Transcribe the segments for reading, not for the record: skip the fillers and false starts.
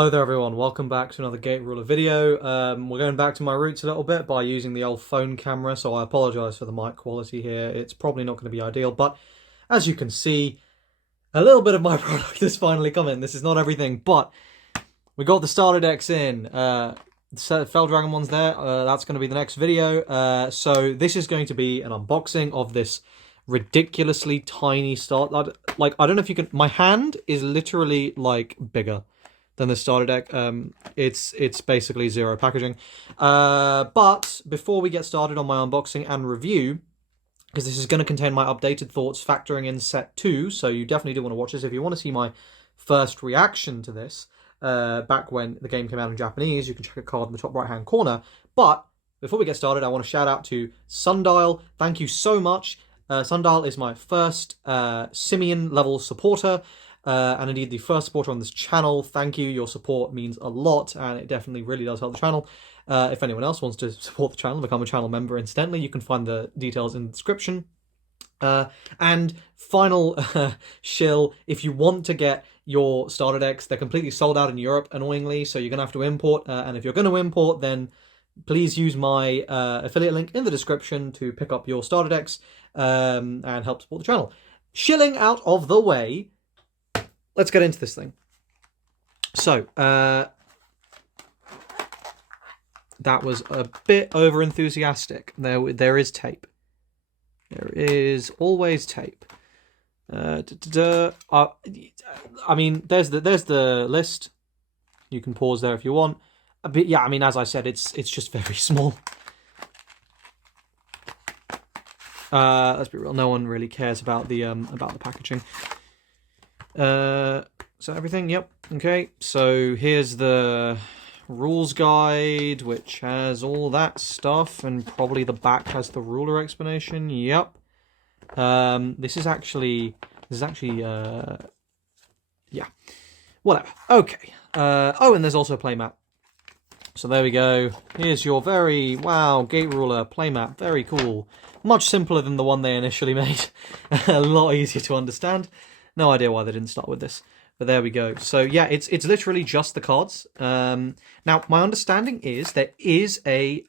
Hello there everyone, welcome back to another Gate Ruler video. We're going back to my roots a little bit by using the old phone camera, so I apologise for the mic quality here. It's probably not going to be ideal, but as you can see, a little bit of my product has finally come in. This is not everything, but we got the starter decks in. Fell Dragon one's there, that's going to be the next video. So this is going to be an unboxing of this ridiculously tiny start. Like, I don't know if you can... My hand is literally, like, bigger than the starter deck. It's basically zero packaging. But before we get started on my unboxing and review, because this is going to contain my updated thoughts factoring in set 2, so you definitely do want to watch this. If you want to see my first reaction to this, back when the game came out in Japanese, you can check a card in the top right hand corner. But before we get started, I want to shout out to Sundial. Thank you so much. Sundial is my first Simian level supporter. And indeed the first supporter on this channel. Thank you, your support means a lot, and it definitely really does help the channel. If anyone else wants to support the channel, become a channel member incidentally, you can find the details in the description. And final shill, if you want to get your starter decks, they're completely sold out in Europe, annoyingly, so you're going to have to import, and if you're going to import, then please use my affiliate link in the description to pick up your starter decks and help support the channel. Shilling out of the way, let's get into this thing. So, that was a bit over-enthusiastic. There is tape. There is always tape. I mean, there's the list. You can pause there if you want. But yeah, I mean, as I said, it's just very small. Let's be real. No one really cares about the packaging. So everything, yep, okay, so here's the rules guide, which has all that stuff, and probably the back has the ruler explanation, yep. This is actually, yeah, whatever, okay. Oh, and there's also a playmat. So there we go, here's your very, wow, Gate Ruler playmat, very cool. Much simpler than the one they initially made, a lot easier to understand. No idea why they didn't start with this, but there we go. So yeah, it's literally just the cards. Now, my understanding is there is a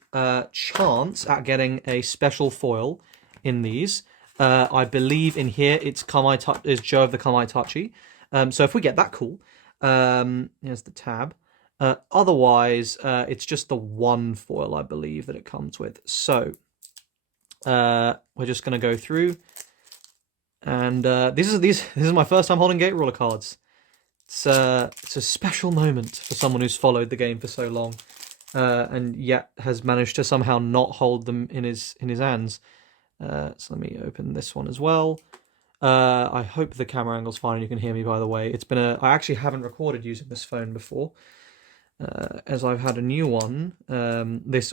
chance at getting a special foil in these. I believe in here it's is Joe of the Kamaitachi. So if we get that, cool. Here's the tab. Otherwise, it's just the one foil, I believe, that it comes with. So we're just going to go through. And this is my first time holding Gate Ruler cards. It's a special moment for someone who's followed the game for so long, and yet has managed to somehow not hold them in his hands. So let me open this one as well. I hope the camera angle's fine and you can hear me. By the way, I actually haven't recorded using this phone before, as I've had a new one. This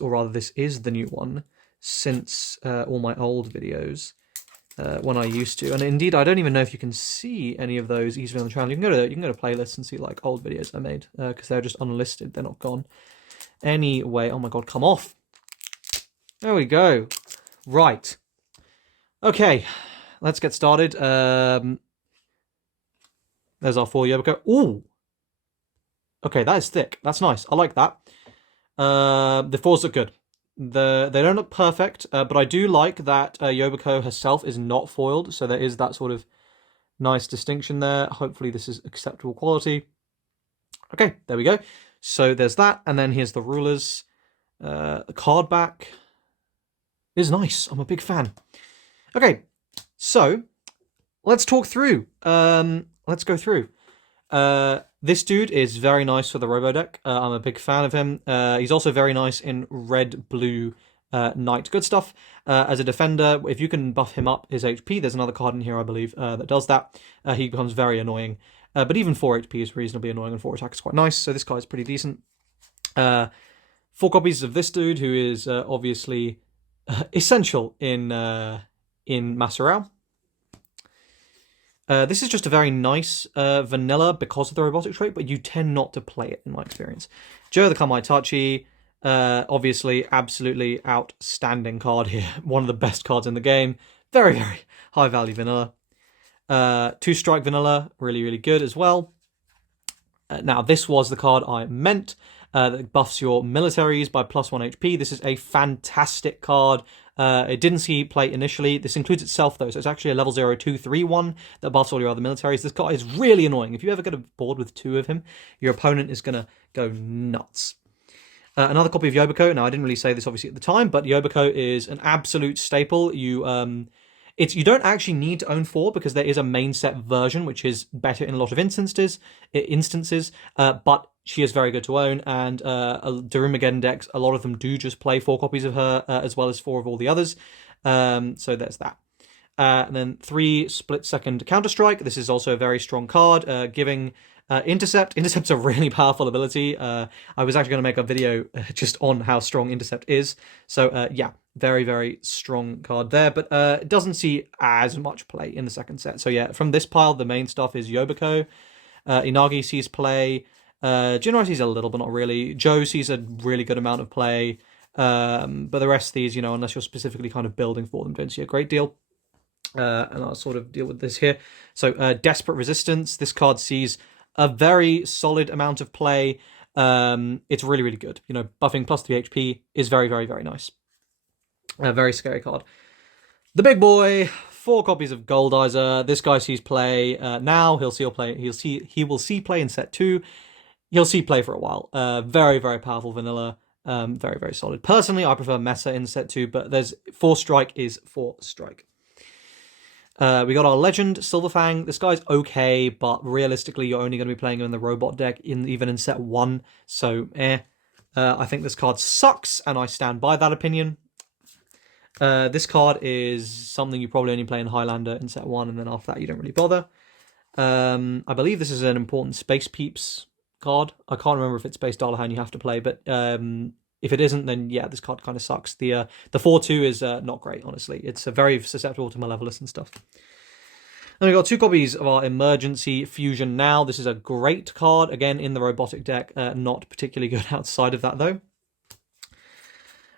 is the new one since all my old videos. When I used to, and indeed I don't even know if you can see any of those easily on the channel. You can go to playlists and see like old videos I made, because they're just unlisted, they're not gone. Anyway, oh my god, come off. There we go. Right. Okay, let's get started. There's our 4 Yokai. Ooh. Okay, that is thick. That's nice. I like that. The 4s look good. They don't look perfect, but I do like that Yobiko herself is not foiled, so there is that sort of nice distinction there. Hopefully this is acceptable quality. Okay, there we go. So there's that, and then here's the rulers. The card back is nice. I'm a big fan. Okay, so let's talk through. Let's go through. This dude is very nice for the Robo deck. I'm a big fan of him. He's also very nice in red, blue, knight. Good stuff. As a defender, if you can buff him up his HP, there's another card in here, I believe, that does that. He becomes very annoying. But even 4 HP is reasonably annoying, and 4 attack is quite nice, so this guy's pretty decent. 4 copies of this dude, who is obviously essential in Maserao. This is just a very nice vanilla because of the robotic trait, but you tend not to play it in my experience. Joe the Kamaitachi, obviously absolutely outstanding card here. One of the best cards in the game. Very, very high value vanilla. 2-strike vanilla, really, really good as well. Now, this was the card I meant, that buffs your militaries by +1 HP. This is a fantastic card. It didn't see play initially. This includes itself, though, so it's actually a level 0/2/3/1 that buffs all your other militaries. This card is really annoying. If you ever get a board with 2 of him, your opponent is going to go nuts. Another copy of Yobiko. Now, I didn't really say this, obviously, at the time, but Yobiko is an absolute staple. You don't actually need to own 4 because there is a main set version, which is better in a lot of instances, but she is very good to own, and Darumageddon decks, a lot of them do just play 4 copies of her, as well as 4 of all the others. So there's that. And then 3 split-second Counter-Strike. This is also a very strong card, giving Intercept. Intercept's a really powerful ability. I was actually going to make a video just on how strong Intercept is. So yeah, very, very strong card there. But it doesn't see as much play in the second set. So yeah, from this pile, the main stuff is Yobiko. Inagi sees play. Jinrai sees a little, but not really. Joe sees a really good amount of play. But the rest of these, unless you're specifically kind of building for them, don't see a great deal. And I'll sort of deal with this here. So Desperate Resistance. This card sees a very solid amount of play. It's really, really good. Buffing +3 HP is very, very, very nice. A very scary card. The big boy, 4 copies of Goldizer. This guy sees play now. He will see play in set 2. He'll see play for a while. Very, very powerful vanilla. Very, very solid. Personally, I prefer Mesa in set 2, but there's 4 strike is 4 strike. We got our legend, Silverfang. This guy's okay, but realistically, you're only going to be playing him in the robot deck, even in set 1. So, I think this card sucks, and I stand by that opinion. This card is something you probably only play in Highlander in set 1, and then after that, you don't really bother. I believe this is an important Space Peeps card. I can't remember if it's Space Dalahan you have to play, but if it isn't, then yeah, this card kind of sucks. The 4/2 is not great, honestly. It's very susceptible to Malevolus and stuff. Then we've got 2 copies of our Emergency Fusion now. This is a great card, again, in the robotic deck. Not particularly good outside of that, though.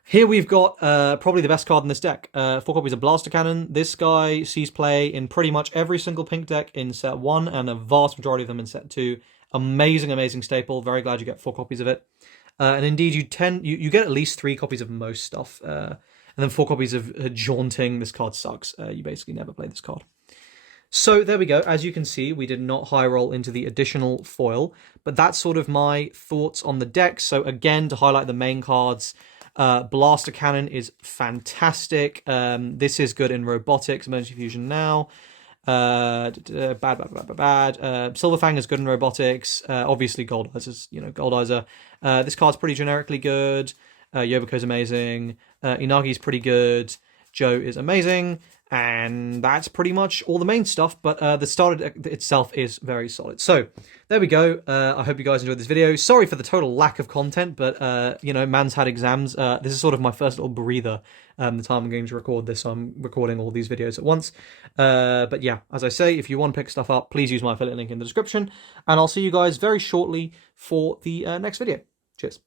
Here we've got probably the best card in this deck. 4 copies of Blaster Cannon. This guy sees play in pretty much every single pink deck in set 1, and a vast majority of them in set 2. Amazing, amazing staple. Very glad you get 4 copies of it. And indeed, you get at least 3 copies of most stuff. And then 4 copies of Jaunting. This card sucks. You basically never play this card. So there we go. As you can see, we did not high roll into the additional foil. But that's sort of my thoughts on the deck. So again, to highlight the main cards, Blaster Cannon is fantastic. This is good in robotics. Emergency Fusion now. Bad. Silverfang is good in robotics. Obviously, Goldizer's, Goldizer. This card's pretty generically good. Yobiko's amazing. Inagi's pretty good. Joe is amazing. And that's pretty much all the main stuff, but the starter deck itself is very solid. So, there we go. I hope you guys enjoyed this video. Sorry for the total lack of content, but, man's had exams. This is sort of my first little breather, the time I'm going to record this. So I'm recording all these videos at once. But yeah, as I say, if you want to pick stuff up, please use my affiliate link in the description. And I'll see you guys very shortly for the next video. Cheers.